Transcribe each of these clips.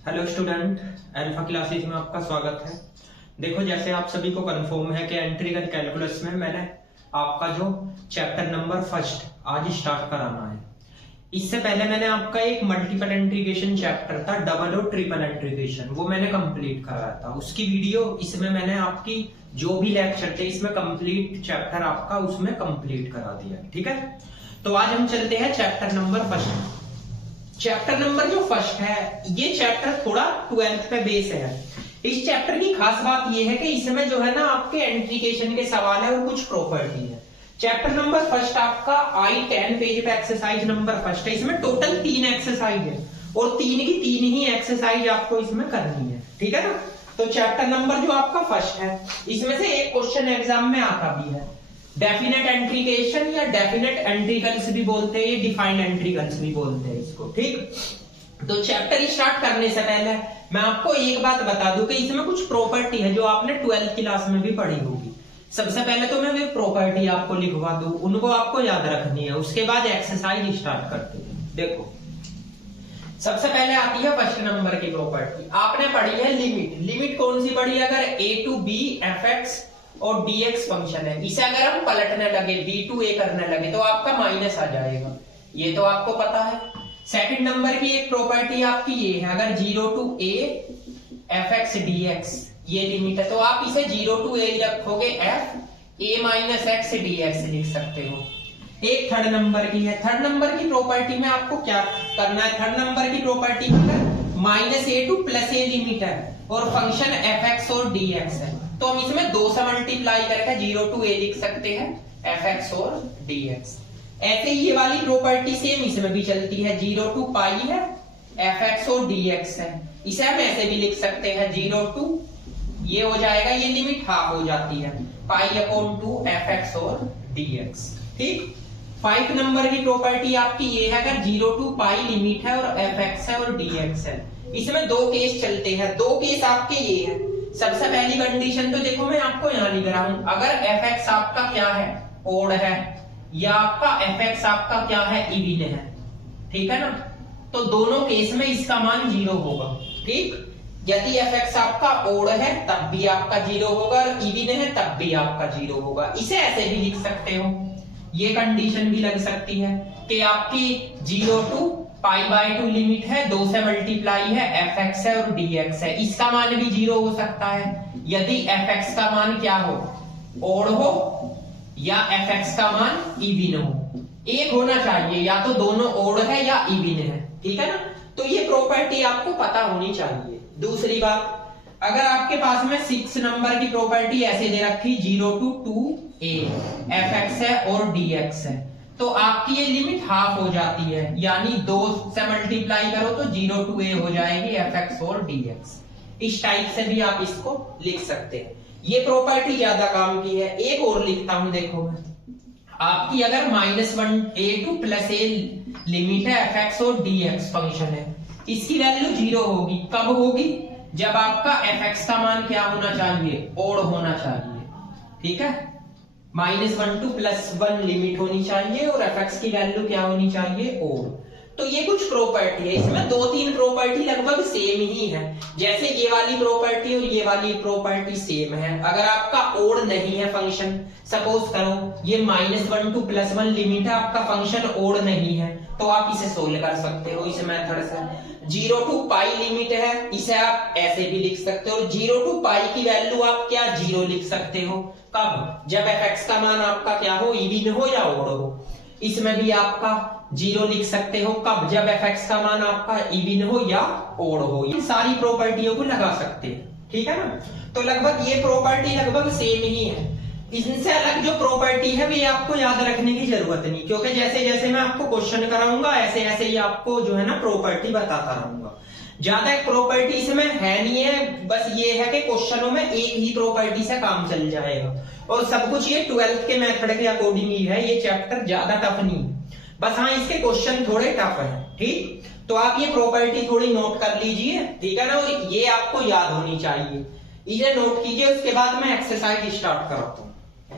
Hello student, alpha classes में आपका स्वागत है। देखो, जैसे आप सभी को कंफर्म है कि इंटीग्रल कैलकुलस में मैंने आपका जो चैप्टर नंबर फर्स्ट आज स्टार्ट कराना है। इससे पहले मैंने आपका एक मल्टीपल इंटीग्रेशन चैप्टर था, डबल और ट्रिपल इंटीग्रेशन, वो मैंने कंप्लीट कराया था। उसकी वीडियो इसमें मैंने आपकी जो भी लेक्चर थे इसमें कंप्लीट चैप्टर आपका उसमें कंप्लीट करा दिया। ठीक है, तो आज हम चलते हैं chapter number first. Chapter number जो फर्स्ट है, ये चैप्टर थोड़ा 12th पे बेस है। इस चैप्टर की खास बात ये है कि इसमें जो है ना आपके इंटीग्रेशन के सवाल है और कुछ प्रॉपर्टी है। चैप्टर नंबर फर्स्ट आपका I10 पेज पे एक्सरसाइज नंबर फर्स्ट है। इसमें टोटल 3 एक्सरसाइज है और 3 की 3 ही एक्सरसाइज आपको इसमें करनी है। ठीक है ना, तो चैप्टर नंबर जो आपका फर्स्ट है, इसमें से एक क्वेश्चन एग्जाम में आता भी है। डेफिनेट इंटीग्रेशन या डेफिनेट इंटीग्रल्स भी बोलते हैं, ये डिफाइंड इंटीग्रल्स भी बोलते हैं इसको। ठीक, तो चैप्टर स्टार्ट करने से पहले मैं आपको एक बात बता दूं कि इसमें कुछ प्रॉपर्टी है जो आपने 12th क्लास में भी पढ़ी होगी। सबसे पहले तो मैं वे प्रॉपर्टी आपको लिखवा दूं, उनको आपको याद रखनी है, उसके बाद एक्सरसाइज स्टार्ट करते हैं। देखो, सबसे पहले आती है फर्स्ट नंबर की प्रॉपर्टी। आपने पढ़ी है लिमिट। लिमिट कौन सी पढ़ी है? अगर a टू b fx और dx फंक्शन है, इसे अगर हम पलटने लगे, b टू a करने लगे, तो आपका माइनस आ जाएगा। ये तो आपको पता है। सेकंड नंबर की एक प्रॉपर्टी आपकी ये है, अगर 0 टू a fx dx ये लिमिट है, तो आप इसे 0 टू a रखोगे, f a minus x dx लिख सकते हो। एक थर्ड नंबर की है। थर्ड नंबर की प्रॉपर्टी में आपको क्या करना है? थर्ड नंबर की प्रॉपर्टी में minus a two plus a limit है और फंक्शन fx और dx है, तो हम इसमें 2 से मल्टीप्लाई करके 0 टू a लिख सकते हैं, fx और dx। ऐसे ही ये वाली प्रॉपर्टी सेम इसमें भी चलती है। 0 टू पाई है, fx और dx है, इसे हम ऐसे भी लिख सकते हैं, 0 टू ये हो जाएगा, ये लिमिट हाफ हो जाती है, पाई अपॉन 2 fx और dx। ठीक, 5 नंबर की प्रॉपर्टी आपकी ये है, अगर 0 टू पाई लिमिट है और fx है और dx है। इसमें 2 केस चलते हैं। 2 केस आपके ये है। सबसे पहली कंडीशन तो देखो मैं आपको यहां लिख रहा हूं, अगर fx आपका क्या है? ओड है, या आपका fx आपका क्या है? इवन है। ठीक है ना, तो दोनों केस में इसका मान 0 होगा। ठीक, यदि fx आपका ओड है तब भी आपका 0 होगा और इवन है तब भी आपका 0 होगा। इसे ऐसे भी लिख सकते हो, ये कंडीशन भी लग सकती है कि आपकी 0 टू पाई बाय 2 लिमिट है, 2 से मल्टीप्लाई है, fx है और dx है, इसका मान भी 0 हो सकता है यदि fx का मान क्या हो? ओड हो, या fx का मान इवन हो। एक होना चाहिए, या तो दोनों ओड है या इवन है। ठीक है ना, तो ये प्रॉपर्टी आपको पता होनी चाहिए। दूसरी बात, अगर आपके पास में 6 नंबर की प्रॉपर्टी ऐसे दे रखी, 0 टू 2a fx है और dx है, तो आपकी ये लिमिट हाफ हो जाती है, यानी 2 से मल्टीप्लाई करो तो 0 टू a हो जाएगी, fx और dx। इस टाइप से भी आप इसको लिख सकते हैं। ये प्रॉपर्टी ज्यादा काम की है। एक और लिखता हूं, देखो मैं आपकी, अगर -1 a two plus a limit है, fx और dx फंक्शन है, इसकी वैल्यू 0 होगी। कब होगी? जब आपका fx का मान क्या होना चाहिए? ओड होना चाहिए। ठीक है, -1 टू +1 लिमिट होनी चाहिए और fx की वैल्यू क्या होनी चाहिए? ओड। तो ये कुछ प्रॉपर्टी है, इसमें 2-3 प्रॉपर्टी लगभग सेम ही है। जैसे ये वाली प्रॉपर्टी और ये वाली प्रॉपर्टी सेम है। अगर आपका ओड नहीं है फंक्शन, सपोज करो ये -1 टू +1 लिमिट है, आपका फंक्शन ओड नहीं है, तो आप इसे सोल्व कर सकते हो इस मेथड से। 0 टू पाई लिमिट है, इसे आप ऐसे भी लिख सकते हो। 0 टू पाई की वैल्यू आप क्या 0 लिख सकते हो? कब? जब fx का मान आपका क्या हो? इवन हो या ओड हो। इसमें भी आपका 0 लिख सकते हो। कब? जब fx का मान आपका इवन हो या ओड हो। इन सारी प्रॉपर्टियों को लगा सकते हैं। ठीक है ना, तो लगभग ये प्रॉपर्टी लगभग सेम ही है। इनसे अलग जो प्रॉपर्टी है वे आपको याद रखने की जरूरत नहीं, क्योंकि जैसे जैसे मैं आपको क्वेश्चन कराऊंगा ऐसे ऐसे ही आपको जो है ना प्रॉपर्टी बताता रहूंगा। ज्यादा एक प्रॉपर्टी इसमें है नहीं है, बस ये है कि क्वेश्चनों में एक ही प्रॉपर्टी से काम चल जाएगा और सब कुछ ये 12th के मेथड के अकॉर्डिंग ही है। ये चैप्टर ज्यादा टफ नहीं है, बस हाँ इसके क्वेश्चन थोड़े टफ है। ठीक, तो आप ये प्रॉपर्टी थोड़ी नोट कर लीजिए। ठीक है ना, और ये आपको याद होनी चाहिए, इसे नोट कीजिए। उसके बाद मैं एक्सरसाइज स्टार्ट कराता हूँ।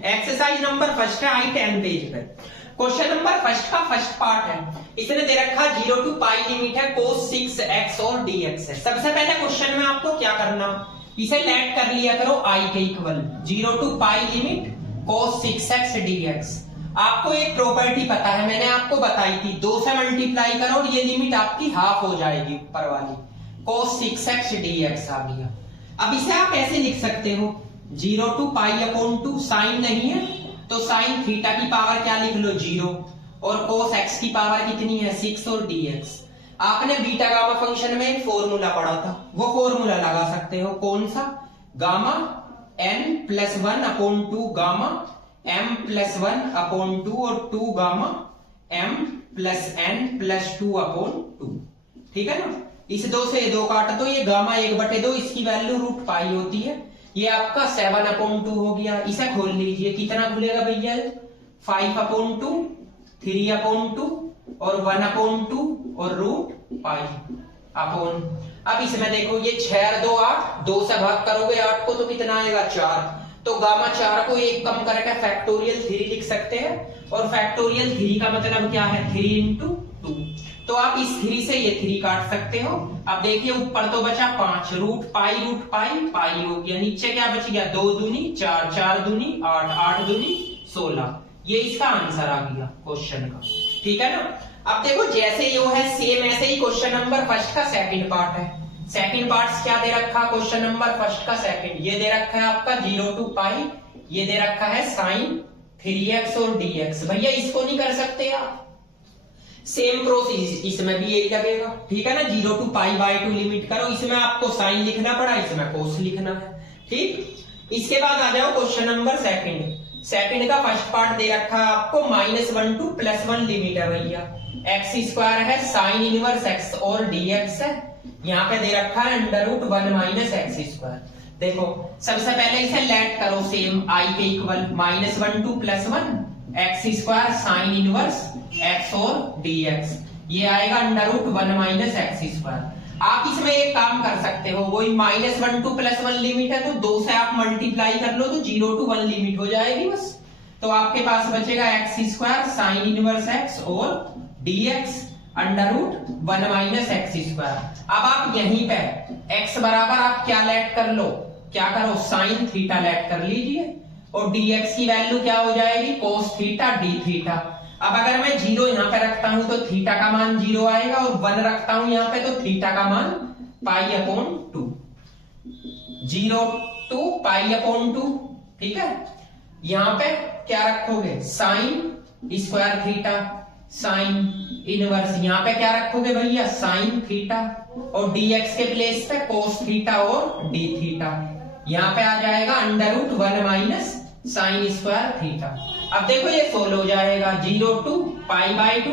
एक्सरसाइज नंबर फर्स्ट है I10 पेज पे। क्वेश्चन नंबर फर्स्ट का फर्स्ट पार्ट है, इसने दे रखा 0 to पाई लिमिट है cos 6x और dx है। सबसे पहले क्वेश्चन में आपको क्या करना, इसे लेट कर लिया करो I के equal 0 to pi limit cos 6x dx। आपको एक प्रॉपर्टी पता है, मैंने आपको बताई थी, 2 से मल्टीप्लाई करो और ये लिमिट आपकी हाफ हो जाएगी ऊपर वाली, cos 6x dx आ गया। अब इसे आप ऐसे लिख सकते हो 0 to पाई अपॉन 2, साइन नहीं है तो साइन थीटा की पावर क्या लिख लो 0 और cos x की पावर कितनी है 6 और dx। आपने बीटा गामा फंक्शन में एक फॉर्मूला पढ़ा था, वो फॉर्मूला लगा सकते हो, कौन सा, gamma n+1 upon 2 gamma m+1 upon 2 और 2 गामा m+n+2 अपॉन 2, ठीक है ना। इस 2 से 2 काट दो, ये गामा 1/2, इसकी वैल्यू रूट पाई होती है, ये आपका 7 अपॉन 2 हो गया। इसे खोल लीजिए, कितना खुलेगा भैया 5 अपॉन 2, 3 अपॉन 2 और 1 अपॉन 2 और रूट पाई अपॉन। अब इसमें देखो ये 6 और 2 8, 2 से भाग करोगे 8 को तो कितना आएगा 4, तो गामा 4 को एक कम करके फैक्टोरियल 3 लिख सकते हैं, और फैक्टोरियल 3 का मतलब क्या है 3 into 2, तो आप इस 3 से ये 3 काट सकते हो। अब देखिए ऊपर तो बचा 5, रूट पाई पाई हो गया, नीचे क्या बच गया 2 दूनी 4, 4 दूनी 8, 8 दूनी 16, ये इसका आंसर आ गया क्वेश्चन का, ठीक है ना। अब देखो जैसे ये है सेम ऐसे ही क्वेश्चन नंबर फर्स्ट का सेकंड पार्ट है। सेकंड पार्ट क्या दे रखा क्वेश्चन नंबर फर्स्ट का सेकंड, ये दे रखा है आपका 0 to पाई, ये दे रखा है साइन 3x और dx। भैया इसको नहीं कर सकते आप, सेम प्रोसेस इसमें भी यही लगेगा, ठीक है ना। 0 to पाई/2 लिमिट करो, इसमें आपको साइन लिखना पड़ा, इसमें कोस लिखना है, ठीक। इसके बाद आ जाओ क्वेश्चन नंबर सेकंड। सेकंड का फर्स्ट पार्ट दे रखा है आपको -1 to +1 लिमिट है भैया, x² है साइन इनवर्स x और dx है, यहाँ पे दे रखा है √1 - x²। देखो सबसे पहले इसे लेट करो सेम I के equal -1 to +1 x² sine inverse x और dx, ये आएगा √1 - x²। आप इसमें एक काम कर सकते हो, वही -1 to +1 लिमिट है तो 2 से आप मल्टीप्लाई कर लो तो 0 to 1 लिमिट हो जाएगी बस, तो आपके पास बचेगा x² साइन इनवर्स x और dx √1 - x²। अब आप यहीं पे x बराबर आप क्या लेट कर लो, क्या करो साइन थीटा लेट कर लीजिए, और dx की वैल्यू क्या हो जाएगी cos थीटा d थीटा। अब अगर मैं 0 यहाँ पे रखता हूं तो थीटा का मान 0 आएगा, और 1 रखता हूं यहाँ पे तो थीटा का मान π/2, 0 to π/2, ठीक है। यहाँ पे क्या रखोगे sign square theta sine inverse, यहाँ पे क्या रखोगे भैया साइन थीटा, और dx के प्लेस पे cos थीटा और d थीटा, यहाँ पे आ जाएगा √1 - साइन स्क्वायर थीटा। अब देखो ये सोल्व हो जाएगा 0 to π/2,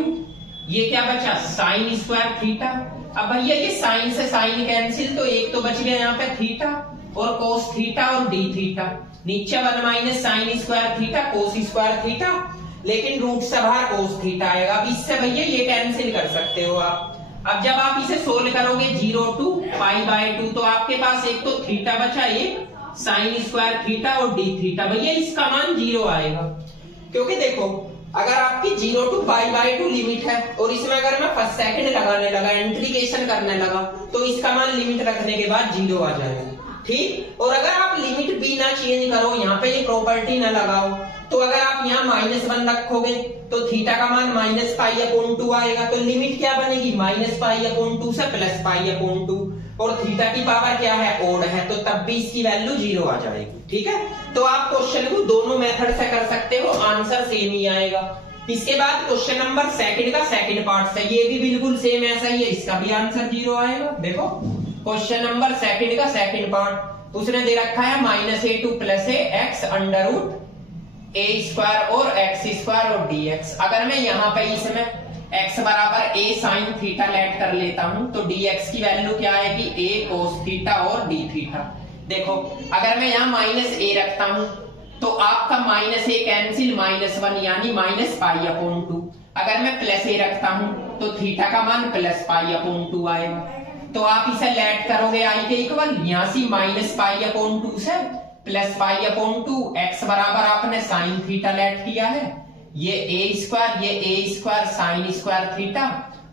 ये क्या बचा साइन स्क्वायर थीटा। अब भैया ये साइन से साइन कैंसिल, तो एक तो बच गया यहाँ पे थीटा और cos थीटा और d थीटा, नीचे 1 - sign square theta cos square theta, लेकिन रूट से बाहर cos थीटा आएगा। अब इससे भैया ये कैंसिल कर सकते हो आप। अब जब आप इसे सोल्व करोगे 0 to π/2 तो आपके पास एक तो थीटा बचा, एक साइन स्क्वायर थीटा और d थीटा, भैया इसका मान 0 आएगा, क्योंकि देखो अगर आपकी 0 to π/2 लिमिट है और इसमें अगर मैं फर्स्ट सेकंड लगाने लगा इंटीग्रेशन करने लगा तो इसका मान लिमिट रखने के बाद 0 आ जाएगा, ठीक। और अगर आप लिमिट भी ना चेंज करो, यहाँ पे ये प्रॉपर्टी ना लगाओ, तो अगर आप यहाँ -1 रखोगे तो थीटा का मान -π/2 आएगा, तो लिमिट क्या बनेगी -π/2 से +π/2, और थीटा की पावर क्या है ओड है, तो तब भी इसकी वैल्यू 0 आ जाएगी, ठीक है। तो आप क्वेश्चन को दोनों मेथड से कर सकते हो, आंसर सेम ही आएगा। इसके बाद क्वेश्चन नंबर सेकंड का सेकंड पार्ट से, ये भी बिल्कुल सेम ऐसा ही है, इसका भी आंसर 0 आएगा। देखो क्वेश्चन नंबर सेकंड का सेकंड पार्ट, उसने दे रखा है -a to +a x √a² और x² और dx। अगर मैं यहाँ पे इसमें x बराबर a साइन थीटा लेट कर लेता हूं तो dx की वैल्यू क्या आएगी a cos थीटा और d थीटा। देखो अगर मैं यहाँ -a रखता हूं तो आपका -a कैंसिल -1 यानी -π/2। अगर मैं +a रखता हूं तो थीटा का मान +π/2 आएगा, तो आप इसे लेट करोगे I के इक्वल, यहाँ से -π/2 से +π/2, x बराबर आपने साइन थीटा लेट किया है, ये ए स्क्वायर साइन स्क्वायर थीटा,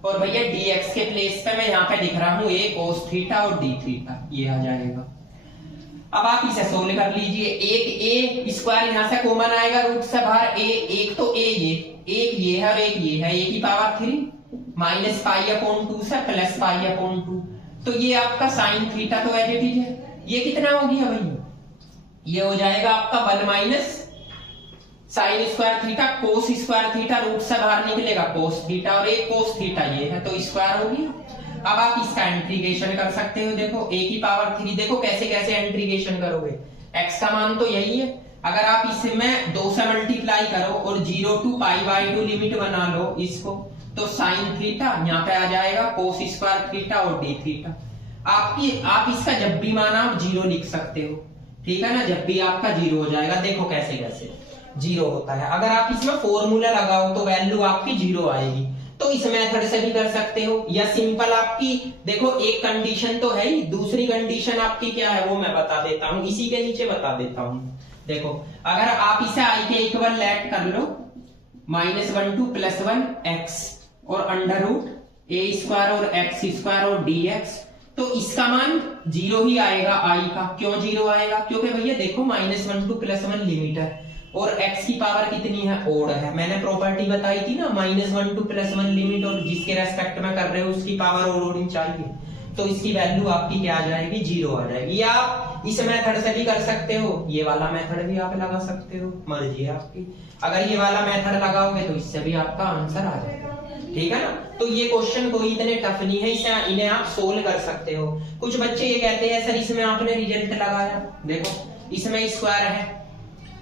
और भैया dx के प्लेस पे मैं यहाँ पे लिख रहा हूँ a cos थीटा और d थीटा, ये आ जाएगा। अब आप इसे सोल्व कर लीजिए। एक a स्क्वायर यहाँ से कॉमन आएगा रूट से बाहर, a एक तो एक ये है और एक ये है, a की पावर 3 माइनस पाई अपॉन 2 से प्लस पाई अपॉन 2, तो ये आपका साइन थीटा तो एज इट इज है। ये कितना हो गया भैया, ये हो जाएगा आपका 1 minus sine square theta cos square theta, root से बाहर निकलेगा कोस थीटा और एक कोस थीटा ये है, तो स्क्वायर हो गया। अब आप इसका इंटीग्रेशन कर सकते हो। देखो a की पावर 3, देखो कैसे कैसे इंटीग्रेशन करोगे, x का मान तो यही है, अगर आप इसमें 2 से मल्टीप्लाई करो और 0 टू पाई बाई 2 लिमिट बना लो इसको, तो साइन थीटा यहाँ पे आ जाएगा कोस स्क्वायर थीटा और डी थीटा। आप इसका जब भी मान आप 0 लिख सकते हो, ठीक है ना, जब भी आपका 0 हो जाएगा। देखो कैसे कैसे 0 होता है, अगर आप इसमें फॉर्मूला लगाओ तो वैल्यू आपकी 0 आएगी, तो इस मेथड से भी कर सकते हो, या सिंपल आपकी देखो एक कंडीशन तो है ही, दूसरी कंडीशन आपकी क्या है वो मैं बता देता हूँ, इसी के नीचे बता देता हूँ। देखो अगर आप इसे आई के इक्वल लेट कर लो -1 टू +1 x और अंडर रूट ए स्क्वायर और एक्स स्क्वायर और dx, तो इसका मान 0 ही आएगा आई का। क्यों 0 आएगा, क्योंकि भैया देखो -1 टू +1 लिमिट है और x की पावर कितनी है, ओड है। मैंने प्रॉपर्टी बताई थी ना, -1 टू +1 लिमिट और जिसके रेस्पेक्ट में कर रहे हो उसकी पावर ओड होनी चाहिए, तो इसकी वैल्यू आपकी क्या आ जाएगी, 0 आ जाएगी। या आप इस मेथड से भी कर सकते हो, ये वाला मेथड भी आप लगा सकते हो, मर्जी है आपकी। अगर ये वाला मेथड लगाओगे तो इससे भी आपका आंसर आ जाएगा, ठीक है ना। तो ये क्वेश्चन कोई इतने टफ नहीं है, इसे इन्हें आप सोल्व कर सकते हो। कुछ बच्चे ये कहते हैं सर इसमें आपने रिजल्ट लगाया, देखो इसमें स्क्वायर है,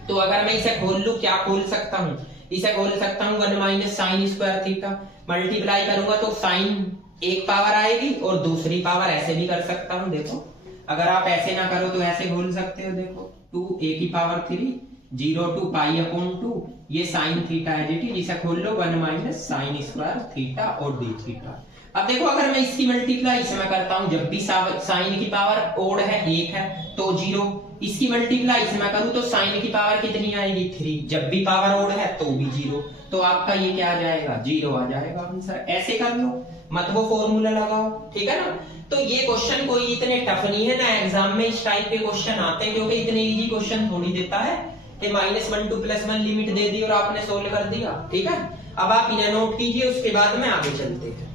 तो अगर मैं इसे खोल लूं, क्या खोल सकता हूं, इसे खोल सकता हूं 1 minus sine square theta, multiply करूंगा तो साइन एक पावर आएगी और दूसरी पावर ऐसे भी कर सकता हूं। देखो अगर आप ऐसे ना करो तो ऐसे खोल सकते हो, देखो 2a की पावर 3 0 टू पाई अपॉन 2, ये साइन थीटा है जी, इसे खोल लो 1 माइनस साइन स्क्वायर थीटा और डी थीटा। अब देखो अगर मैं इसकी मल्टीप्लाई इसमें करता हूं, जब भी साइन की पावर ओड है 1 है तो 0, इसकी मल्टीप्लाई इसमें करूं तो साइन की पावर कितनी आएगी 3, जब भी पावर ओड है तो भी 0, तो आपका ये क्या आ जाएगा, 0 आ जाएगा आंसर। ऐसे कर लो, मत वो फॉर्मूला लगाओ, ठीक है ना। तो ये क्वेश्चन कोई इतने टफ नहीं है ना, एग्जाम में इस टाइप के क्वेश्चन आते हैं, क्योंकि इतने इजी क्वेश्चन थोड़ी देता है कि -1 टू +1 लिमिट दे दी और आपने सोल्व कर दिया, ठीक है। अब आप इन्हें नोट कीजिए, उसके बाद में आगे चलते हैं।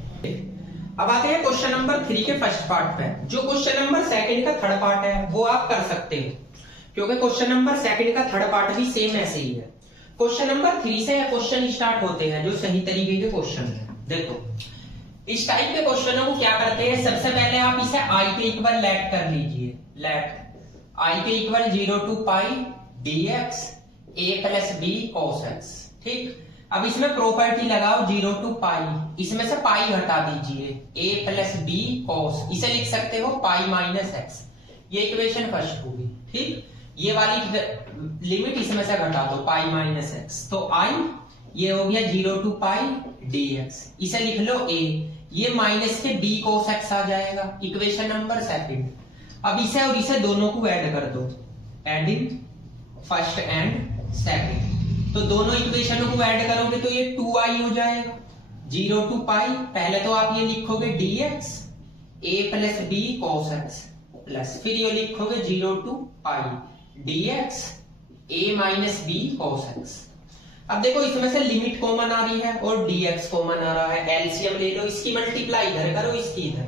अब आते हैं क्वेश्चन नंबर 3 के फर्स्ट पार्ट पे। जो क्वेश्चन नंबर सेकंड का थर्ड पार्ट है वो आप कर सकते हो, क्योंकि क्वेश्चन नंबर सेकंड का थर्ड पार्ट भी सेम ऐसे ही है। क्वेश्चन नंबर 3 से क्वेश्चन स्टार्ट होते हैं जो सही तरीके के क्वेश्चन है। देखो इस टाइप के क्वेश्चनों को क्या करते हैं, सबसे पहले आप इसे आई के इक्वल लेट कर लीजिए, लेट आई के equal 0 to pi dx a plus b cos x, ठीक। अब इसमें प्रॉपर्टी लगाओ 0 टू पाई, इसमें से पाई हटा दीजिए, a प्लस b cos, इसे लिख सकते हो पाई माइनस x, ये इक्वेशन फर्स्ट होगी, ठीक। ये वाली लिमिट इसमें से घटा दो पाई माइनस x, तो i ये हो गया 0 टू पाई dx, इसे लिख लो a, ये माइनस के b cos x आ जाएगा, इक्वेशन नंबर सेकंड। अब इसे और इसे दोनों को ऐड कर दो, एडिंग फर्स्ट एंड सेकंड, तो दोनों इक्वेशनों को ऐड करोगे तो ये 2i हो जाएगा, 0 टू पाई, पहले तो आप ये लिखोगे dx a plus b cos x plus, फिर ये लिखोगे 0 to pi dx a minus b cos x। अब देखो इसमें से लिमिट कॉमन आ रही है और dx कॉमन आ रहा है, एलसीएम ले लो, इसकी मल्टीप्लाई इधर करो इसकी इधर,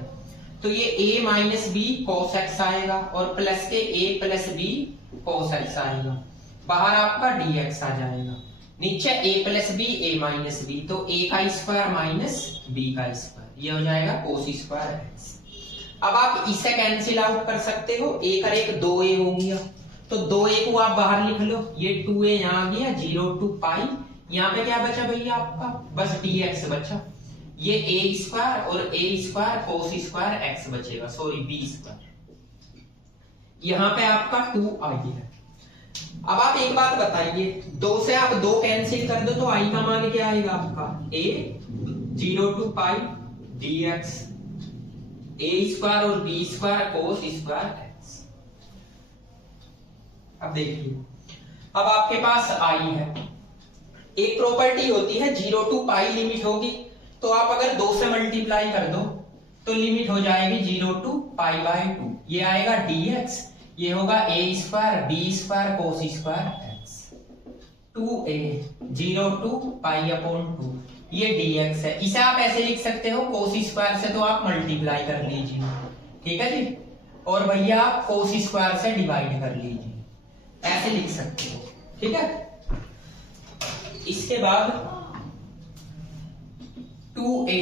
तो ये a minus b cos x आएगा और प्लस के a plus b cos x आएगा, बाहर आपका dx आ जाएगा, नीचे a plus b a minus b, तो a का स्क्वायर माइनस b का स्क्वायर, ये हो जाएगा cos स्क्वायर x। अब आप इसे कैंसिल आउट कर सकते हो, a कर एक 2a हो गया, तो 2a को आप बाहर लिख लो, ये 2a यहाँ आ गया, 0 टू पाई, यहाँ पे क्या बचा भैया आपका, बस dx बचा, ये a स्क्वायर और a square cos square x बचेगा, सॉरी b स्क्वायर, यहाँ पे आपका 2i है। अब आप एक बात बताइए, 2 से आप 2 कैंसिल कर दो तो i का मान क्या आएगा आपका, a 0 to pi dx a square और b square cos square x। अब देखिए, अब आपके पास i है, एक प्रॉपर्टी होती है 0 टू पाई लिमिट होगी, तो आप अगर 2 से मल्टीप्लाई कर दो तो लिमिट हो जाएगी 0 टू पाई बाय 2, ये आएगा dx, ये होगा a square b square cos square x, 2a 0 to pi upon 2, ये dx है। इसे आप ऐसे लिख सकते हो, कोस स्क्वायर से तो आप मल्टीप्लाई कर लीजिए, ठीक है जी, और भैया आप कोस स्क्वायर से डिवाइड कर लीजिए, ऐसे लिख सकते हो, ठीक है। इसके बाद 2a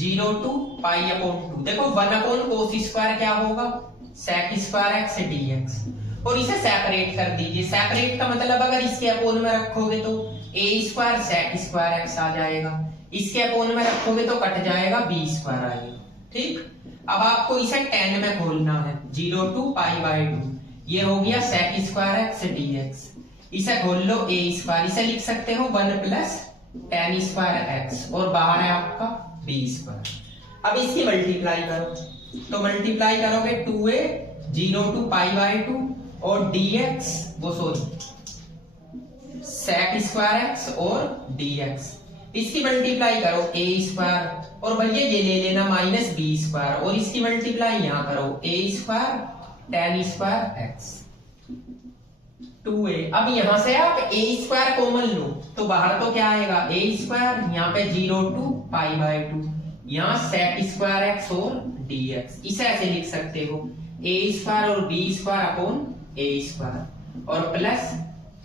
0 टू पाई अपॉन 2, देखो 1 अपॉन कोस स्क्वायर क्या होगा, sec स्क्वायर x dx, और इसे सेपरेट कर दीजिए। सेपरेट का मतलब अगर इसके अपोन में रखोगे तो a square sec square x आ जाएगा, इसके अपोन में रखोगे तो कट जाएगा b स्क्वायर आएगा, ठीक। अब आपको इसे 10 में खोलना है, 0 टू पाई बाय 2, ये हो गया sec स्क्वायर x dx, इसे खोल लो a स्क्वायर, इसे लिख सकते हो 1 प्लस tan स्क्वायर x, और बाहर है आपका b स्क्वायर। अब इसकी मल्टीप्लाई करो, तो मल्टीप्लाई करोगे 2a 0 टू पाई बाय 2 और dx वो सॉरी sec स्क्वायर x और dx, इसकी मल्टीप्लाई करो a स्क्वायर, और भैया ये ले लेना माइनस b स्क्वायर, और इसकी मल्टीप्लाई यहाँ करो a square tan square x 2a। अब यहां से आप a स्क्वायर कॉमन लो तो बाहर तो क्या आएगा a स्क्वायर, यहाँ पे 0 टू पाई बाय 2, यहाँ sec स्क्वायर x और dx, इसे ऐसे लिख सकते हो a स्क्वायर और b square upon a square और प्लस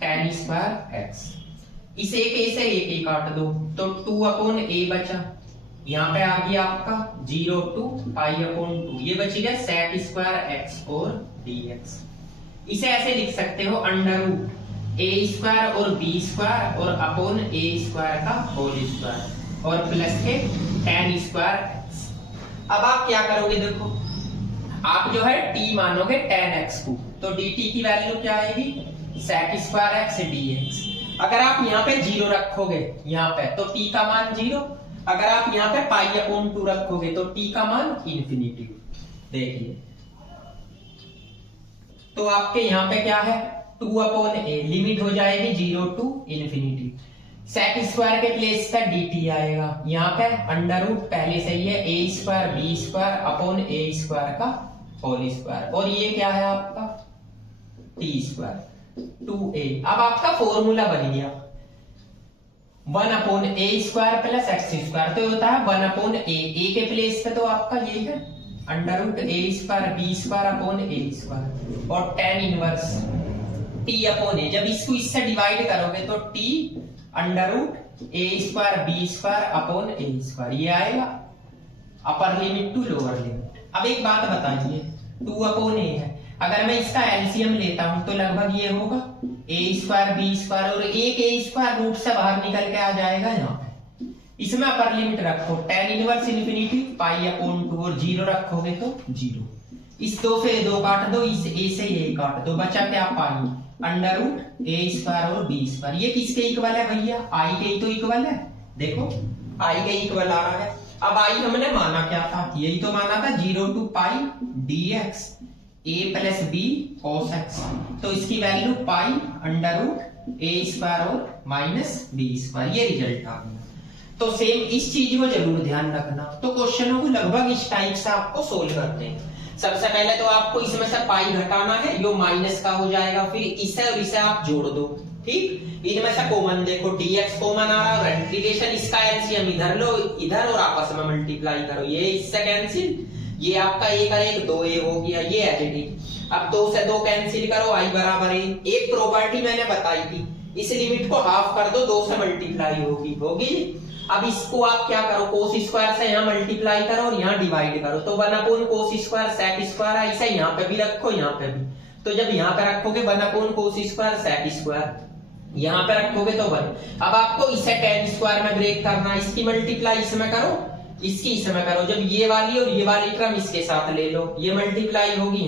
tan स्क्वायर x, इसे एक a से एक a काट दो तो 2 अपॉन a बचा, यहाँ पे आ गया आपका 0 टू पाई अपॉन 2, ये बची गया sec स्क्वायर x और dx। इसे ऐसे लिख सकते हो अंडर रूट a स्क्वायर और b स्क्वायर और अपॉन a स्क्वायर का होल स्क्वायर और प्लस के tan स्क्वायर x। अब आप क्या करोगे, देखो आप जो है t मानोगे tan x को, तो dt की वैल्यू क्या आएगी sec स्क्वायर x dx। अगर आप यहाँ पे 0 रखोगे यहाँ पे तो t का मान 0, अगर आप यहाँ पे पाई अपॉन 2 रखोगे तो t का मान इंफिनिटी। देखिए तो आपके यहाँ पे क्या है 2 अपॉन a, लिमिट हो जाएगी 0 टू इंफिनिटी, sec स्क्वायर के प्लेस पे dt आएगा, यहाँ पे अंडर रूट पहले से ही है a square b square upon a square का होल स्क्वायर, और ये क्या है आपका t स्क्वायर 2a। अब आपका फॉर्मूला बन गया 1 upon a square plus x square, तो होता है 1 अपॉन a के प्लेस पे तो आपका यही है under root a square b square upon a square और tan inverse t upon a। जब इसको इससे डिवाइड करोगे तो t under root a square b square upon a square, ये आएगा upper limit to lower limit. अब एक बात बताइए 2 अपॉन a है, अगर मैं इसका एलसीएम लेता हूं तो लगभग ये होगा a स्क्वायर b स्क्वायर, और एक a स्क्वायर रूट से बाहर निकल के आ जाएगा यहाँ पे, इसमें अपर लिमिट रखो tan इनवर्स इंफिनिटी पाई अपॉन 2 और 0 रखोगे तो 0, इस 2 से 2 काट दो, इस a से a काट दो, बचा क्या pi under root a square और b स्क्वायर। ये किसके इक्वल है भैया, i के ही तो इक्वल है, देखो i के इक्वल आ रहा है। अब i हमने माना क्या था, यही तो माना था 0 to pi dx a plus b cos x, तो इसकी value pi under root a square और माइनस b स्क्वायर, ये रिजल्ट आ गया। तो सेम इस चीज को जरूर ध्यान रखना, तो क्वेश्चनों को लगभग इस टाइप से आपको सोल्व करते हैं। सबसे पहले तो आपको इसमें से पाई घटाना है, यो माइनस का हो जाएगा, फिर इसे और इसे आप जोड़ दो, ठीक। इनमें से कॉमन देखो dx कॉमन आ रहा है, और इंटीग्रेशन इसका एलसीएम इधर लो इधर और आपस में मल्टीप्लाई करो, ये इससे कैंसिल, ये आपका 1 और 1 2a हो गया, ये एज इट इज। अब 2 से 2 कैंसिल करो, i बराबर है, एक प्रॉपर्टी मैंने बताई थी, इस लिमिट को हाफ कर दो, 2 से मल्टीप्लाई होगी। अब इसको आप क्या करो, कोस स्क्वायर से यहाँ मल्टीप्लाई करो और यहाँ डिवाइड करो, तो 1 upon cos square sec square है, इसे यहाँ पे भी रखो यहाँ पे भी, तो जब यहाँ पे रखोगे 1 upon cos square sec square, यहाँ पे रखोगे तो 1। अब आपको इसे tan स्क्वायर में ब्रेक करना, इसकी मल्टीप्लाई इसमें करो, इसकी इसमें करो, जब ये वाली और ये वाली टर्म इसके साथ ले लो, ये मल्टीप्लाई होगी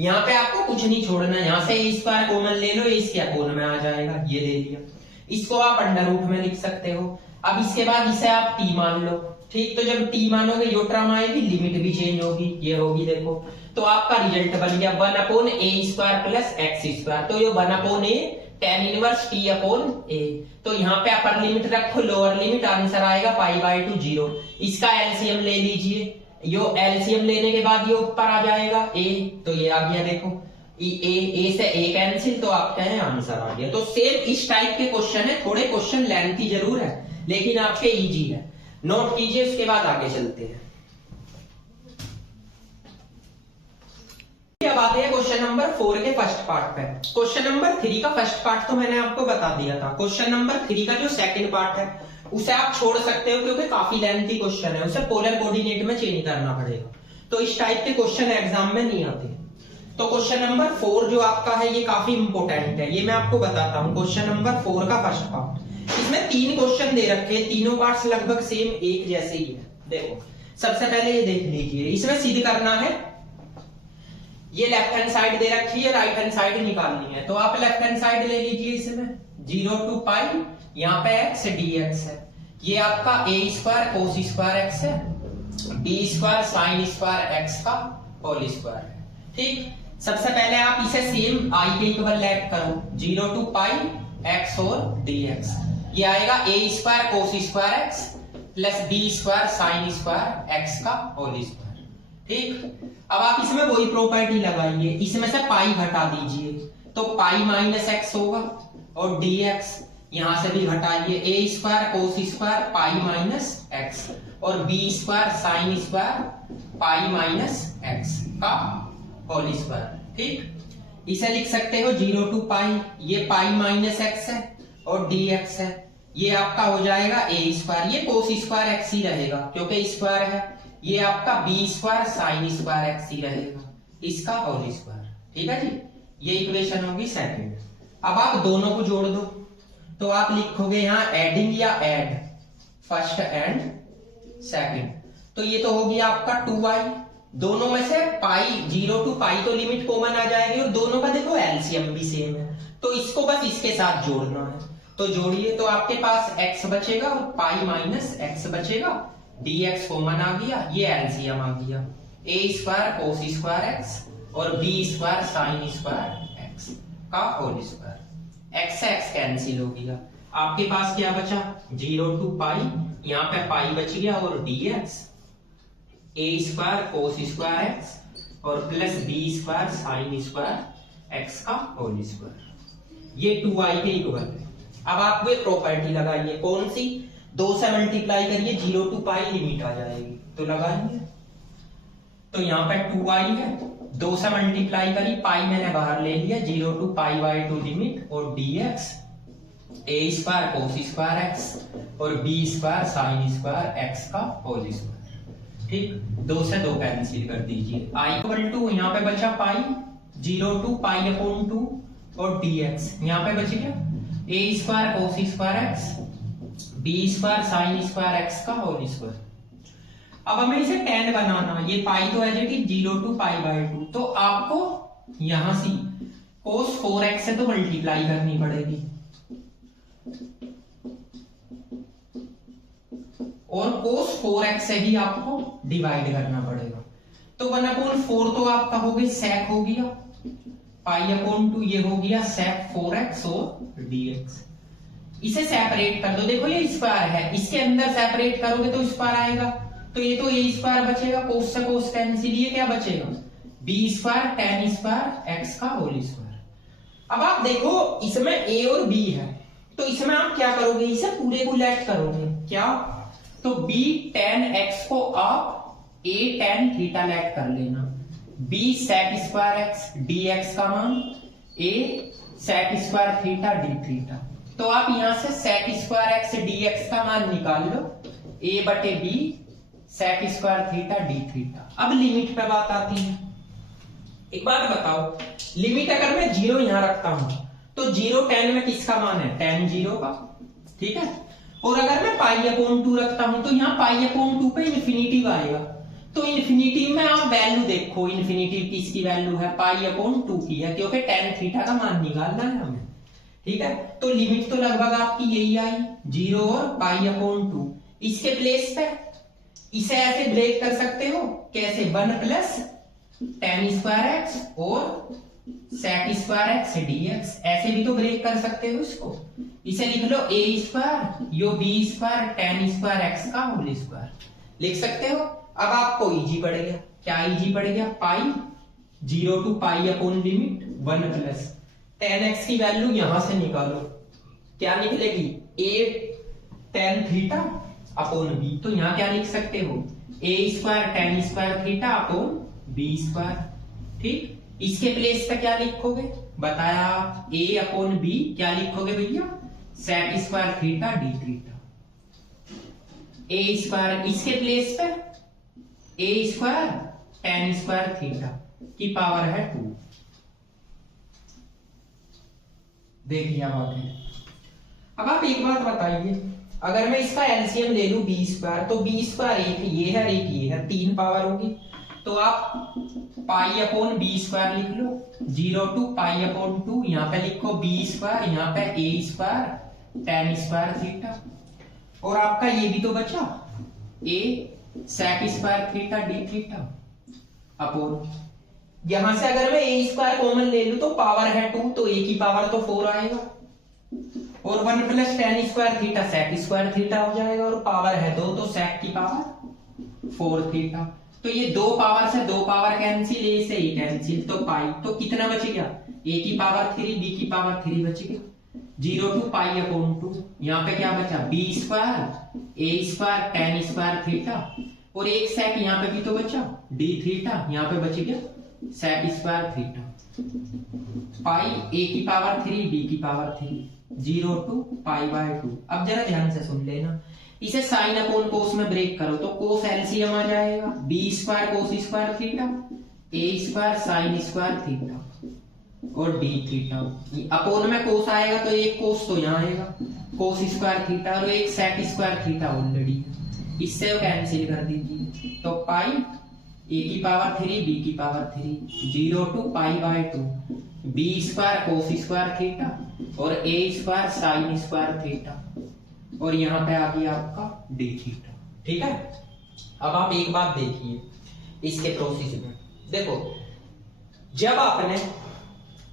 यहाँ पे आपको कुछ नहीं छोड़ना, यहाँ से a स्क्वायर कॉमन ले लो, इसके अपोन में आ जाएगा, ये ले लिया, इसको आप अंडर रूट में लिख सकते हो। अब इसके बाद इसे आप t मान लो, ठीक। तो जब t मानोगे यो टर्म आएगी, लिमिट भी चेंज होगी, ये होगी देखो, तो आपका रिजल्ट बन गया 1 upon a square plus x square, तो ये 1 upon a tan inverse t upon a। तो यहाँ पे अपर लिमिट रखो, लोअर लिमिट, आंसर आएगा π/2 0। इसका एलसीएम ले लीजिए, यो एलसीएम लेने के बाद ये ऊपर आ जाएगा a, तो ये आ गया देखो ए से a कैंसिल, तो आपका है आंसर आ गया। तो सेम इस टाइप के क्वेश्चन है, थोड़े क्वेश्चन लेंथी जरूर है लेकिन आपके इजी है, नोट कीजिए, उसके बाद आगे चलते हैं। अब आते हैं क्वेश्चन नंबर 4 के फर्स्ट पार्ट पे। क्वेश्चन नंबर 3 का फर्स्ट पार्ट तो मैंने आपको बता दिया था। क्वेश्चन नंबर 3 का जो सेकंड पार्ट है उसे आप छोड़ सकते हो क्योंकि काफी लेंथी क्वेश्चन है, उसे पोलर कोऑर्डिनेट में चेंज करना पड़ेगा, तो इस टाइप के क्वेश्चन एग्जाम में नहीं आते। तो क्वेश्चन नंबर 4 जो आपका है ये काफी इंपोर्टेंट है, ये मैं आपको बताता हूँ। क्वेश्चन नंबर 4 का फर्स्ट पार्ट, इसमें 3 क्वेश्चन दे रखे हैं, तीनों पार्ट्स लगभग सेम एक जैसे ही है। देखो सबसे पहले ये देख लीजिए, इसमें सिद्ध करना है, ये लेफ्ट हैंड साइड दे रखी है, राइट हैंड साइड निकालनी है। तो आप लेफ्ट हैंड साइड ले लीजिए, इसमें 0 to π, यहाँ पे x dx है, ये आपका a² cos² x है, d² sin² x का होल स्क्वायर है। ठीक, सबसे पहले आप इसे सेम i के इक्वल लेट करो, 0 to π x और dx, ये आएगा a² cos² x plus d² sin² x का होल स्क्वायर। ठीक, अब आप इसमें वही प्रॉपर्टी लगाइए, इसमें से पाई घटा दीजिए तो पाई माइनस एक्स होगा, और dx यहां से भी घटाइए, a² cos² pi minus x और b² sin² pi minus x का होल स्क्वायर। ठीक, इसे लिख सकते हो 0 to π, ये पाई माइनस एक्स है और dx है, ये आपका हो जाएगा a², ये cos² x ही रहेगा क्योंकि स्क्वायर है, ये आपका b² sin² x ही रहेगा, इसका होल स्क्वायर। ठीक है जी, ये इक्वेशन होगी सेकंड। अब आप दोनों को जोड़ दो, तो आप लिखोगे यहाँ एडिंग या एड, फर्स्ट एंड सेकंड, तो ये तो होगी आपका 2y, दोनों में से पाई 0 to π तो लिमिट कॉमन आ जाएगी, और दोनों का देखो एलसीएम भी सेम है, तो इसको बस इसके साथ जोड़ना है। तो जोड़िए, तो आपके पास x बचेगा और पाई माइनस एक्स बचेगा, dx कॉमन आ गया, ये एलसीएम आ गया, a² cos² x और b² sin² x का होल स्क्वायर, x से x कैंसिल हो गया, आपके पास क्या बचा 0 to π, यहाँ पे पाई बच गया और dx a² cos² x और प्लस b² sin² x का होल स्क्वायर, ये 2y के इक्वल है। अब आप वे प्रॉपर्टी लगाइए, कौन सी, 2 से मल्टीप्लाई करिए, 0 to π लिमिट आ जाएगी, तो लगाइए, तो यहाँ पे 2y है, 2 से मल्टीप्लाई करी, पाई मैंने बाहर ले लिया, 0 to π/2 लिमिट और dx a² cos² x और b² sin² x का होल स्क्वायर। ठीक, 2 से 2 कैंसिल कर दीजिए, i इक्वल टू यहाँ पे बचा पाई, 0 to π/2 और dx यहाँ पे बच गया a² cos² x b² sin² x का होल स्क्वायर। अब हमें इसे tan बनाना, ये पाई तो है कि 0 to π/2, तो आपको यहां से cos 4x से तो मल्टीप्लाई करनी पड़ेगी और cos 4x से भी आपको डिवाइड करना पड़ेगा, तो 1/4 तो आपका हो गया sec हो गया, π/2 ये हो गया sec 4x और dx। इसे सेपरेट कर दो, देखो ये स्क्वायर है, इसके अंदर सेपरेट करोगे तो स्क्वायर आएगा, तो ये तो a² बचेगा, कोस से कोस कैंसिल, ये क्या बचेगा b² tan² x का होल स्क्वायर। अब आप देखो इसमें a और b है, तो इसमें आप क्या करोगे, इसे पूरे को लेट करोगे, क्या, तो b tan x को आप a tan थीटा लेट कर लेना, b sec² x dx का मान a sec² theta d theta, तो आप यहां से sec² x dx का मान निकाल लो, a/b sec² theta d theta. अब लिमिट पे बात आती है, एक बात बताओ, लिमिट अगर मैं 0 यहां रखता हूं तो 0 tan में किसका मान है, tan 0 का, ठीक है, और अगर मैं π/2 रखता हूं तो यहाँ π/2 पे इन्फिनिटिव आएगा, तो इन्फिनिटिव में आप वैल्यू देखो, इन्फिनिटिव किसकी वैल्यू है, π/2 की है, क्योंकि tan थीटा का मान निकालना है हमें। ठीक है, तो लिमिट तो लगभग आपकी यही आई, 0 और π/2। इसके प्लेस पे इसे ऐसे ब्रेक कर सकते हो, कैसे, 1 प्लस tan² x और सेक स्क्वायर एक्स dx, ऐसे भी तो ब्रेक कर सकते हो इसको। इसे लिख लो a square yo b square tan square x का होल स्क्वायर, लिख सकते हो। अब आपको इजी पड़ गया, क्या इजी पड़ गया, pi 0 to pi upon limit 1 plus tan x की वैल्यू यहां से निकालो, क्या निकलेगी, a tan theta upon b, तो यहां क्या लिख सकते हो, a square tan square theta upon b square. ठीक, इसके प्लेस पे क्या लिखोगे, बताया a अपॉन b, क्या लिखोगे भैया, sec square theta d theta, a square इसके प्लेस पे a square tan square theta की पावर है 2। देखिए अब आप एक बात बताइए, अगर मैं इसका एलसीएम ले लूं b स्क्वायर, तो b स्क्वायर एक ये है एक ये है, 3 पावर होगी, तो आप पाई अपॉन बी स्क्वायर लिख लो, 0 टू पाई अपॉन 2, यहाँ पे लिखो b स्क्वायर, यहाँ पे a square tan square theta, और आपका ये भी तो बचा a sec square theta d theta upon, यहां से अगर मैं a स्क्वायर कॉमन ले लूं तो पावर है 2, तो a की पावर तो 4 आएगा, और 1 plus tan square theta sec square theta हो जाएगा, और पावर है 2, तो सेक की पावर 4 थीटा। तो ये 2 पावर से 2 पावर कैंसिल, a से a कैंसिल, तो पाई, तो कितना बच गया, a की पावर 3 b की पावर 3 बच गया, 0 टू पाई अपॉन 2, यहाँ पे क्या बचा, b square a square tan square theta, और एक सेक यहाँ पे भी तो बचा d थीटा, यहाँ पे बच गया sec square theta, pi a की पावर 3 b की पावर 3, 0 टू पाई बाय 2। अब जरा ध्यान से सुन लेना, इसे साइन अपॉन कोस में ब्रेक करो तो कोस एलसीएम आ जाएगा, b square cos square theta, a square sine square theta और d थीटा, अपॉन में कोस आएगा तो एक कोस तो यहाँ आएगा कोस स्क्वायर थीटा, और एक सेक स्क्वायर थीटा ऑलरेडी, इससे वो कैंसिल कर दीजिए, तो पाई a की पावर 3 b की power 3, 0 to pi by 2, b square cos square theta और a square sine square theta, और यहाँ पे आ गया आपका डी थीटा। ठीक है, अब आप एक बात देखिए इसके प्रोसेस में, देखो जब आपने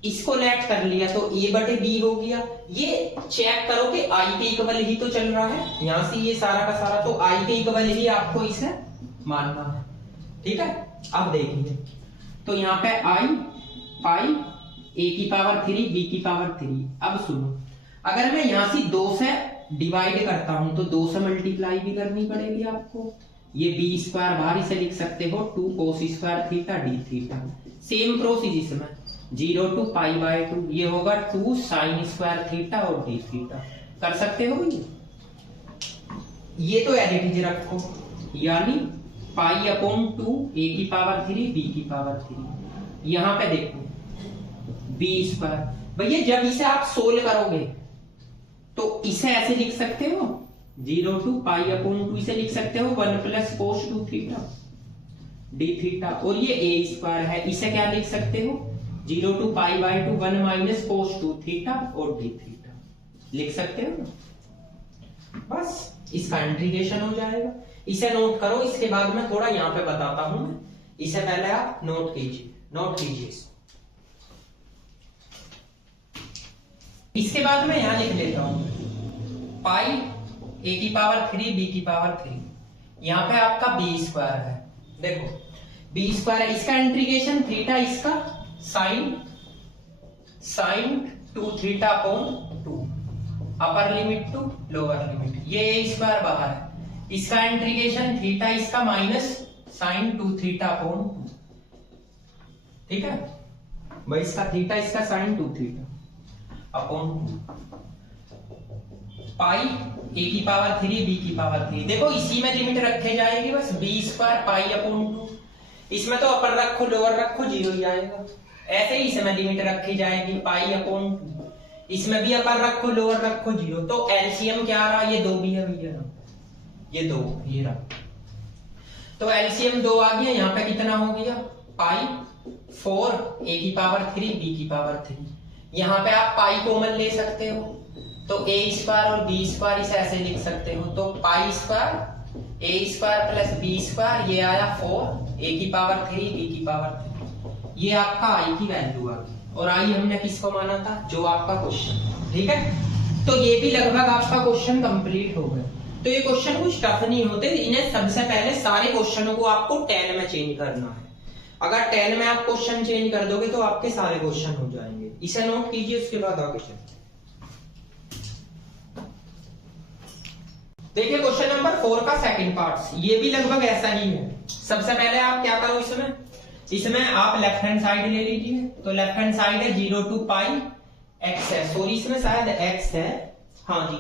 इसको नेट कर लिया तो a बटे b हो गया, ये चेक करो कि i के इक्वल ही तो चल रहा है, यहां से ये सारा का सारा, तो i के इक्वल ही आपको इसे मानना है। ठीक है, अब देखिए, तो यहाँ पे i पाई a की पावर 3 b की पावर 3। अब सुनो, अगर मैं यहां से 2 से डिवाइड करता हूं तो 2 से मल्टीप्लाई भी करनी पड़ेगी आपको, ये b स्क्वायर बाहर इसे लिख सकते हो 2 कोस square theta d theta, same process इसमें 0 टू पाई बाय 2, ये होगा 2 साइन स्क्वायर थीटा और डी थीटा, कर सकते हो ये तो एज इट इज रखो, यानी पाई अपॉन 2 a की पावर 3 b की पावर 3, यहां पे देखो b स्क्वायर, भैया जब इसे आप सोल्व करोगे तो इसे ऐसे लिख सकते हो 0 टू पाई अपॉन 2, इसे लिख सकते हो 1 plus cos 2 theta d theta, और ये a स्क्वायर है, इसे क्या लिख सकते हो 0 to pi by 2 1 minus cos 2 theta और डी थीटा, लिख सकते हो ना, बस इसका इंटीग्रेशन हो जाएगा। इसे नोट करो, इसके बाद में थोड़ा यहाँ पे बताता हूं मैं, इसे पहले आप नोट कीजिए इसके बाद मैं यहां लिख लेता हूं पाई a की पावर 3 b की पावर 3, यहां पे आपका b स्क्वायर है, देखो b स्क्वायर है, इसका इंटीग्रेशन थीटा, इसका sine 2 theta upon 2, upper limit to lower limit, ये a स्क्वायर बाहर है, इसका इंटीग्रेशन थीटा, इसका माइनस साइन 2 थीटा अपॉन 2। ठीक है भाई, इसका थीटा, इसका sine 2 theta upon 2, pi a की पावर 3 b की पावर 3, देखो इसी में लिमिट रखे जाएगी बस, b स्क्वायर पाई अपॉन 2, इसमें तो अपर रखो लोअर रखो 0 ही आएगा, ऐसे ही इसमें लिमिट रखी जाएगी पाई अपॉन 2, इसमें भी अपर रखो लोअर रखो 0, तो एलसीएम क्या आ रहा, ये 2 भी है भैया, ये 2 ये रहा, तो एलसीएम 2 आ गया, यहाँ पे कितना हो गया पाई 4 a की पावर 3 b की पावर 3, यहाँ पे आप पाई कॉमन ले सकते हो, तो a स्क्वायर और b स्क्वायर इसे ऐसे लिख सकते हो, तो pi square a square plus b square, ये आया 4 a की पावर 3 b की पावर 3, ये आपका आई की वैल्यू आ गई, और आई हमने किसको माना था, जो आपका क्वेश्चन। ठीक है, तो ये भी लगभग आपका क्वेश्चन कंप्लीट हो गया। तो ये क्वेश्चन कुछ टफ नहीं होते, इन्हें सबसे पहले सारे क्वेश्चनों को आपको 10 में चेंज करना है। अगर 10 में आप क्वेश्चन चेंज कर दोगे तो आपके सारे क्वेश्चन हो जाएंगे। इसे नोट कीजिए, उसके बाद आगे चलिए। देखिए क्वेश्चन नंबर 4 का सेकंड पार्ट, ये भी लगभग ऐसा ही है। सबसे पहले आप क्या करो, इसमें आप लेफ्ट हैंड साइड ले लीजिए। तो लेफ्ट हैंड साइड है 0 to पाई एक्स है, सॉरी इसमें शायद एक्स है, हाँ जी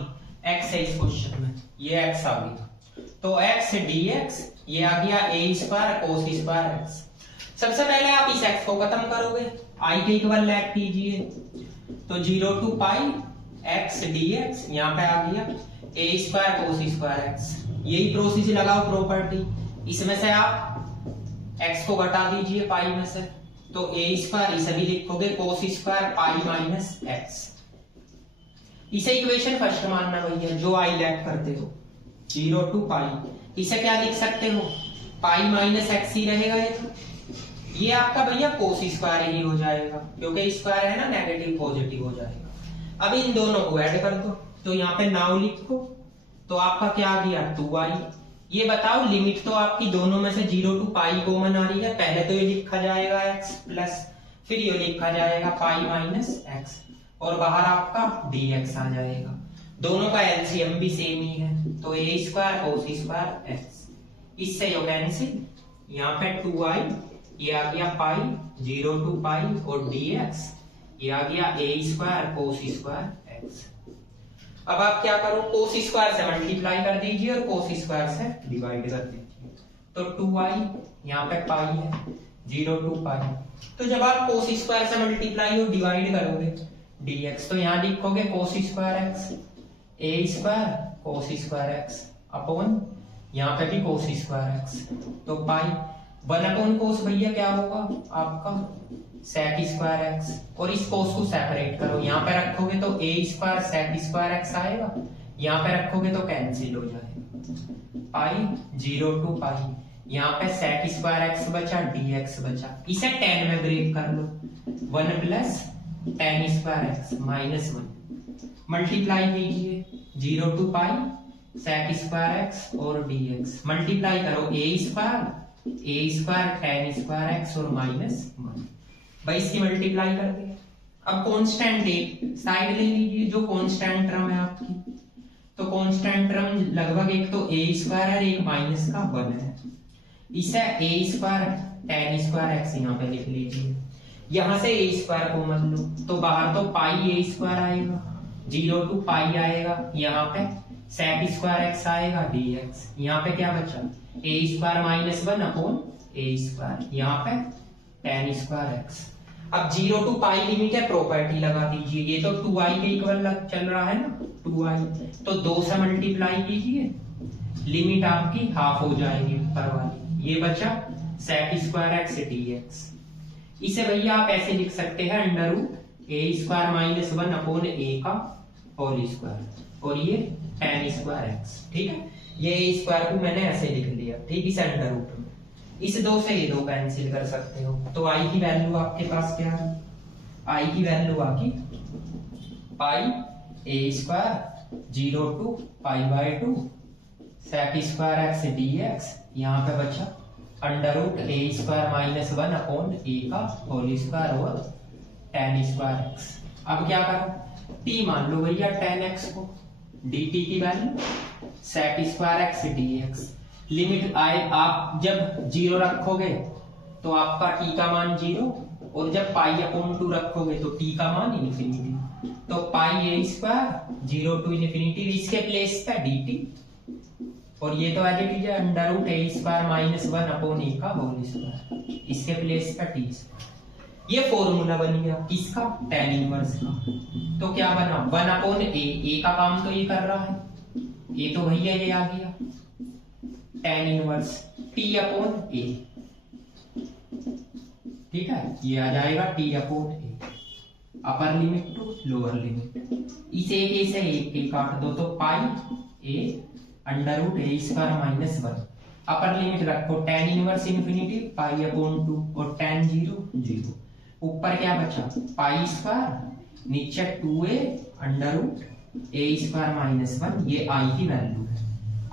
एक्स है इस क्वेश्चन में, ये एक्स आ गया। तो एक्स dx, ये आ गया a square cos square x. सबसे पहले आप इस x को खत्म करोगे, i के इक्वल लैग कीजिए। तो 0 to पाई x dx, यहाँ पे आ गया a square cos square x. यही प्रोसेस लगाओ प्रॉपर्टी, इसमें से आप x को घटा दीजिए पाई में से, तो a स्क्वायर इसे भी लिखोगे cos square pi minus x. इसे इक्वेशन फर्स्ट मानना भैया, जो आई लैग करते हो 0 to पाई। इसे क्या लिख सकते हो, पाई माइनस एक्स ही रहेगा ये आपका भैया कोस स्क्वायर ही हो जाएगा, क्योंकि स्क्वायर है ना, नेगेटिव पॉजिटिव हो जाएगा। अब इन दोनों को ऐड कर दो, तो यहाँ पे नाउ लिखो, तो आपका क्या आ गया 2i। ये बताओ लिमिट तो आपकी दोनों में से 0 to पाई कॉमन आ रही है, पहले तो ये लिखा जाएगा x प्लस, फिर ये लिखा जाएगा पाई माइनस एक्स, और बाहर आपका dx आ जाएगा। दोनों का एलसीएम भी सेम ही है, तो a square cos square x, इससे यो कैंसिल, यहाँ पे 2i, ये आ गया पाई 0 to पाई, और dx ये आ गया a square cos square x. अब आप क्या करो, कोस स्क्वायर से मल्टीप्लाई कर दीजिए और कोस स्क्वायर से डिवाइड कर दीजिए। तो 2i, यहाँ पे पाई है 0 to पाई। तो जब आप कोस स्क्वायर से मल्टीप्लाई और डिवाइड करोगे dx, तो यहाँ लिखोगे cos square x, a square cos square x upon, यहाँ पे भी कोस स्क्वायर एक्स, तो पाई 1 अपॉन कोस भैया क्या होगा आपका सेक स्क्वायर एक्स, और इस कोस को सेपरेट करो, यहाँ पे रखोगे तो a square sec square x आएगा, यहाँ पे रखोगे तो कैंसिल हो जाएगा। पाई 0 to पाई, यहाँ पे सेक स्क्वायर एक्स बचा, dx बचा, इसे 10 में ब्रेक कर लो, 1 plus tan square x minus 1, multiply कीजिए 0 to pi sec square x और dx, मल्टीप्लाई करो a square tan square x और माइनस 1, भाई इसकी मल्टीप्लाई कर दिया। अब कांस्टेंट एक साइड ले लीजिए, जो कांस्टेंट टर्म है आपकी, तो कांस्टेंट टर्म लगभग एक तो a स्क्वायर है, एक माइनस का 1 है, इसे a square tan square x यहाँ पे लिख लीजिए। यहाँ से a स्क्वायर को मत लो, तो बाहर तो पाई a स्क्वायर आएगा, 0 to पाई आएगा, यहाँ पे सेक स्क्वायर एक्स आएगा dx, यहाँ पे क्या बचा a square minus 1 upon a square, यहाँ पे tan स्क्वायर एक्स। अब 0 to पाई लिमिट है, प्रॉपर्टी लगा दीजिए, ये तो 2i के इक्वल चल रहा है ना, 2i, तो 2 से मल्टीप्लाई कीजिए, लिमिट आपकी हाफ हो जाएगी ऊपर वाली, ये बचा सेक स्क्वायर एक्स dx। इसे भैया आप ऐसे लिख सकते हैं under root a square minus 1 upon a का होल स्क्वायर, और ये tan स्क्वायर एक्स। ठीक है, ये a स्क्वायर को मैंने ऐसे लिख लिया, ठीक, इसे अंडर रूट में, इस 2 से ये 2 कैंसिल कर सकते हो। तो i की वैल्यू आपके पास क्या है, i की वैल्यू आकी pi a square 0 to pi by 2 sec square x dx, यहाँ पे बचा under root a square minus 1 upon a का होल स्क्वायर और tan स्क्वायर एक्स। अब क्या करो, t मान लो भैया tan x को, dt की value sec square x dx, limit आए आप जब 0 रखोगे तो आपका t का मान 0, और जब पाई अपॉन 2 रखोगे तो t का मान इन्फिनिटी, तो pi a square 0 to infinity, इसके प्लेस पे dt, और ये तो as it is under root a square minus 1 upon a का होल स्क्वायर, इसके प्लेस पे t स्क्वायर। ये फॉर्मूला बन गया किसका, tan इनवर्स का। तो क्या बना 1 अपॉन a का काम तो ये कर रहा है, ये तो भैया ये आ गया tan inverse t upon a, ठीक है, ये आ जाएगा t upon a, upper limit to lower limit, इसे एक से एक काट दो, तो pi a under root a square minus 1, upper limit रखो tan inverse infinity pi upon 2 और tan 0 0। ऊपर क्या बचा पाई स्क्वायर, नीचे 2a under root a square minus 1। ये i की वैल्यू है।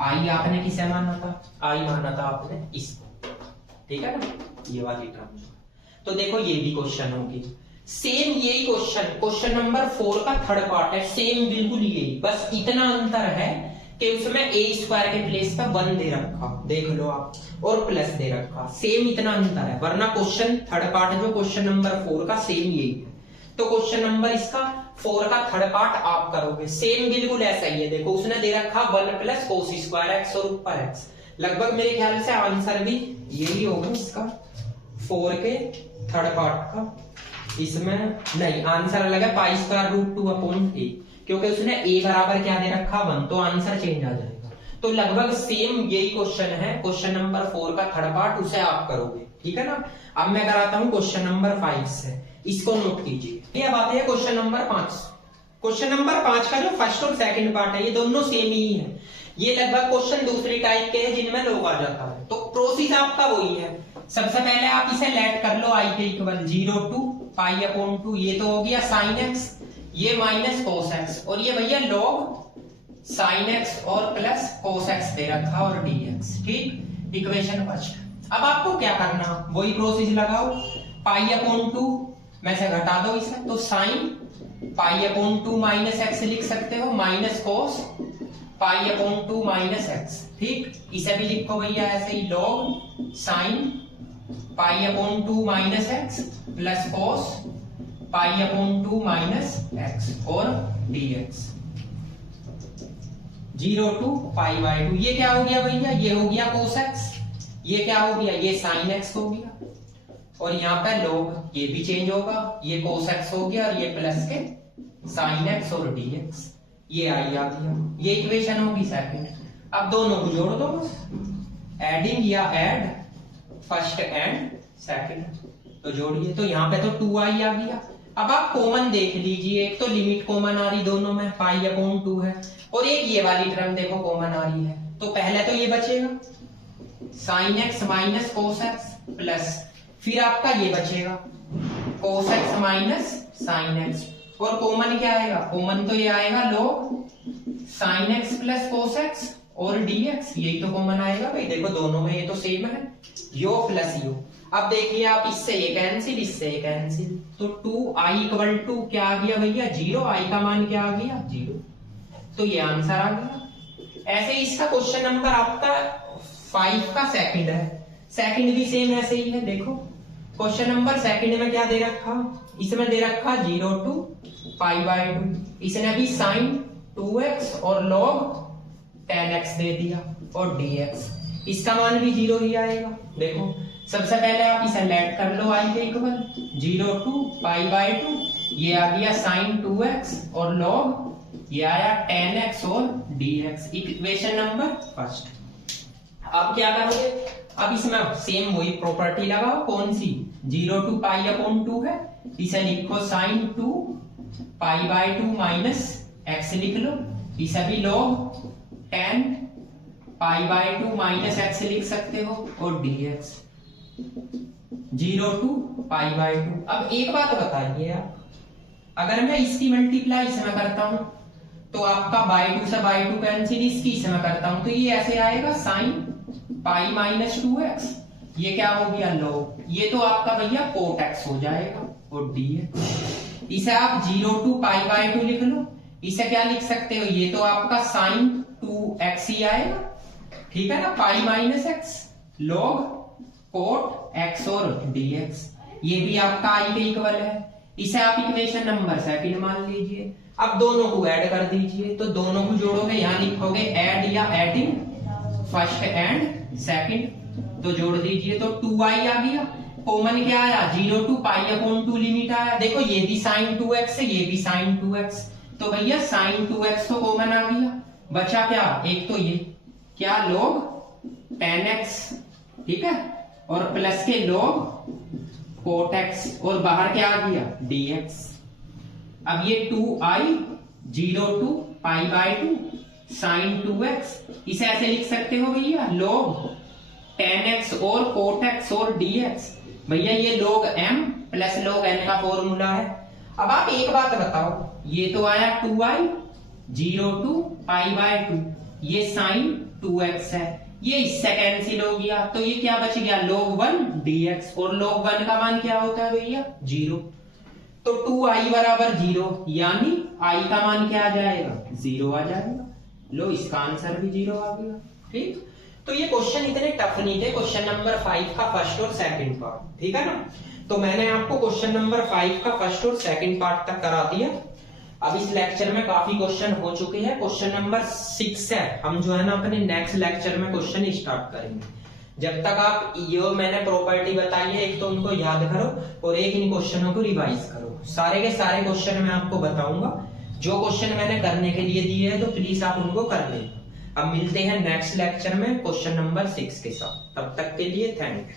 i आपने किसे माना था? i माना था आपने इसको, ठीक है ना, ये वाली टर्म। तो देखो ये भी क्वेश्चन होगी सेम यही क्वेश्चन नंबर 4 का थर्ड पार्ट है, सेम बिल्कुल यही, बस इतना अंतर है कि उसमें a स्क्वायर के प्लेस पर 1 दे रखा, देख लो आप, और प्लस दे रखा, सेम इतना अंतर है। वरना क्वेश्चन थर्ड पार्ट जो क्वेश्चन नंबर 4 का सेम यही है। तो क्वेश्चन नंबर इसका 4 का थर्ड पार्ट आप करोगे, सेम बिल्कुल ऐसा ही है। देखो उसने दे रखा 1 प्लस कोस स्क्वायर x और ऊपर x। लगभग मेरे ख्याल से आंसर भी यही होगा इसका 4 के थर्ड पार्ट का। इसमें नहीं, आंसर अलग है, pi square root 2 upon a, क्योंकि उसने a बराबर क्या दे रखा 1, तो आंसर चेंज आ जाएगा। तो लगभग सेम यही क्वेश्चन है, क्वेश्चन नंबर 4 का थर्ड पार्ट, उसे आप करोगे, ठीक है ना। अब मैं कराता हूं क्वेश्चन नंबर 5 से, इसको नोट कीजिए। ये अब आते हैं क्वेश्चन नंबर 5। क्वेश्चन नंबर 5 का जो फर्स्ट और सेकंड पार्ट है ये दोनों सेम ही है। ये लगभग क्वेश्चन दूसरी टाइप के हैं जिनमें लोग आ जाता है। तो प्रोसेस आपका वही है। सबसे पहले आप इसे लेट कर लो i के इक्वल 0 टू पाई अपॉन 2, ये तो हो गया साइन x, ये माइनस कोस x, और ये भैया लॉग साइन x और प्लस कोस x दे रखा और dx, ठीक। Equation first. अब आपको क्या करना, वही प्रोसेस लगाओ, पाई अपॉन 2 में से घटा दो इसे, तो sine pi upon 2 minus x लिख सकते हो, minus cos pi upon 2 minus x, ठीक। इसे भी लिखो भैया ऐसे ही, log sine pi upon 2 minus x plus cos pi upon 2 minus x और dx 0 टू पाई बाय 2। ये क्या हो गया भैया, ये हो गया कोस x, ये क्या हो गया, ये साइन x हो गया, और यहाँ पे log ये भी चेंज होगा, ये कोस x हो गया और ये प्लस के साइन x और dx, ये आई आ गया। ये इक्वेशन होगी सेकंड। अब दोनों को जोड़ दो बस, एडिंग या ऐड फर्स्ट एंड सेकंड, तो जोड़िए। तो यहाँ पे तो 2i आ गया। अब आप कॉमन देख लीजिए, एक तो लिमिट कॉमन आ रही दोनों में, पाई अपॉन 2 है, और एक ये वाली टर्म देखो कॉमन आ रही है। तो पहले तो ये बचेगा sine x minus cos x plus, फिर आपका ये बचेगा cos x minus sine x, और कॉमन क्या आएगा, कॉमन तो ये आएगा log sine x plus cos x और dx, यही तो कॉमन आएगा भाई। देखो दोनों में ये तो सेम है, यो प्लस यो। अब देखिए आप, इससे ये कैंसिल, इससे ये कैंसिल, तो 2i इक्वल टू क्या आ गया भैया 0, i का मान क्या आ गया 0, तो ये आंसर आ गया। ऐसे इसका क्वेश्चन नंबर आपका 5 का सेकंड है, सेकंड भी सेम ऐसे ही है। देखो क्वेश्चन नंबर सेकंड में क्या दे रखा, इसमें दे रखा 0 टू पाई बाय 2, इसने भी साइन 2x और log 10x दे दिया और dx, इसका मान भी 0 ही आएगा। देखो सबसे पहले आप इसे लेट कर लो i के इक्वल 0 टू पाई बाय 2, ये आ गया साइन 2x और log ये आया 10x और dx, इक्वेशन नंबर फर्स्ट। अब क्या करोगे, अब इसमें सेम वही प्रॉपर्टी लगाओ, कौन सी, 0 टू पाई अपॉन 2 है, इसे लिखो sine 2 pi by 2 minus x लिख लो, इसे भी log 10 pi by 2 minus x लिख सकते हो, और dx 0 टू पाई बाय 2। अब एक बात बताइए आप, अगर मैं इसकी मल्टीप्लाई इसमें करता हूं तो आपका बाय 2 से बाय 2 कैंसिल, इसकी इसमें करता हूं तो ये ऐसे आएगा साइन पाई माइनस 2x, ये क्या हो गया log, ये तो आपका भैया कोट x हो जाएगा, और dx इसे आप 0 टू पाई बाय 2 लिख लो, इसे क्या लिख सकते हो, ये तो आपका साइन 2x ही आएगा, ठीक है ना, pi minus x log cot x और dx, ये भी आपका i के इक्वल है, इसे आप इक्वेशन नंबर सेकंड मान लीजिए। अब दोनों को ऐड कर दीजिए, तो दोनों को जोड़ोगे, यहां लिखोगे ऐड या एडिंग फर्स्ट एंड सेकंड, तो जोड़ दीजिए, तो 2i आ गया, कॉमन क्या आया 0 टू पाई अपॉन 2 लिमिट आया, देखो ये भी साइन 2x है, ये भी साइन 2x, तो भैया साइन 2x तो कॉमन आ गया, बचा क्या, एक तो ये क्या log 10x, ठीक है, और प्लस के log कोट x, और बाहर क्या आ गया dx। अब ये 2i 0 to pi by 2 sign 2x, इसे ऐसे लिख सकते हो भैया log tan x और cot x और dx। भैया ये log m plus log n का फॉर्मूला है। अब आप एक बात बताओ, ये तो आया 2i 0 to π/2, ये sin 2x है, ये इससे कैंसिल हो गया, तो ये क्या बच गया log 1 dx, और log 1 का मान क्या होता है भैया 0, तो 2i बराबर 0, यानी i का मान क्या आ जाएगा 0 आ जाएगा। लो इसका आंसर भी 0 आ गया। ठीक, तो ये क्वेश्चन इतने टफ नहीं थे, क्वेश्चन नंबर 5 का फर्स्ट और सेकंड पार्ट, ठीक है ना। तो मैंने आपको क्वेश्चन नंबर 5 का फर्स्ट और सेकंड पार्ट तक करा दिया। अब इस लेक्चर में काफी क्वेश्चन हो चुके हैं, क्वेश्चन नंबर 6 है, हम जो है ना अपने नेक्स्ट लेक्चर में क्वेश्चन स्टार्ट करेंगे। जब तक आप ये मैंने प्रॉपर्टी बताई है, एक तो उनको याद करो और एक इन क्वेश्चनों को रिवाइज करो। सारे के सारे क्वेश्चन मैं आपको बताऊंगा, जो क्वेश्चन मैंने करने के लिए दिए हैं तो प्लीज आप उनको कर लेना। अब मिलते हैं नेक्स्ट लेक्चर में क्वेश्चन नंबर 6 के साथ, तब तक के लिए थैंक यू।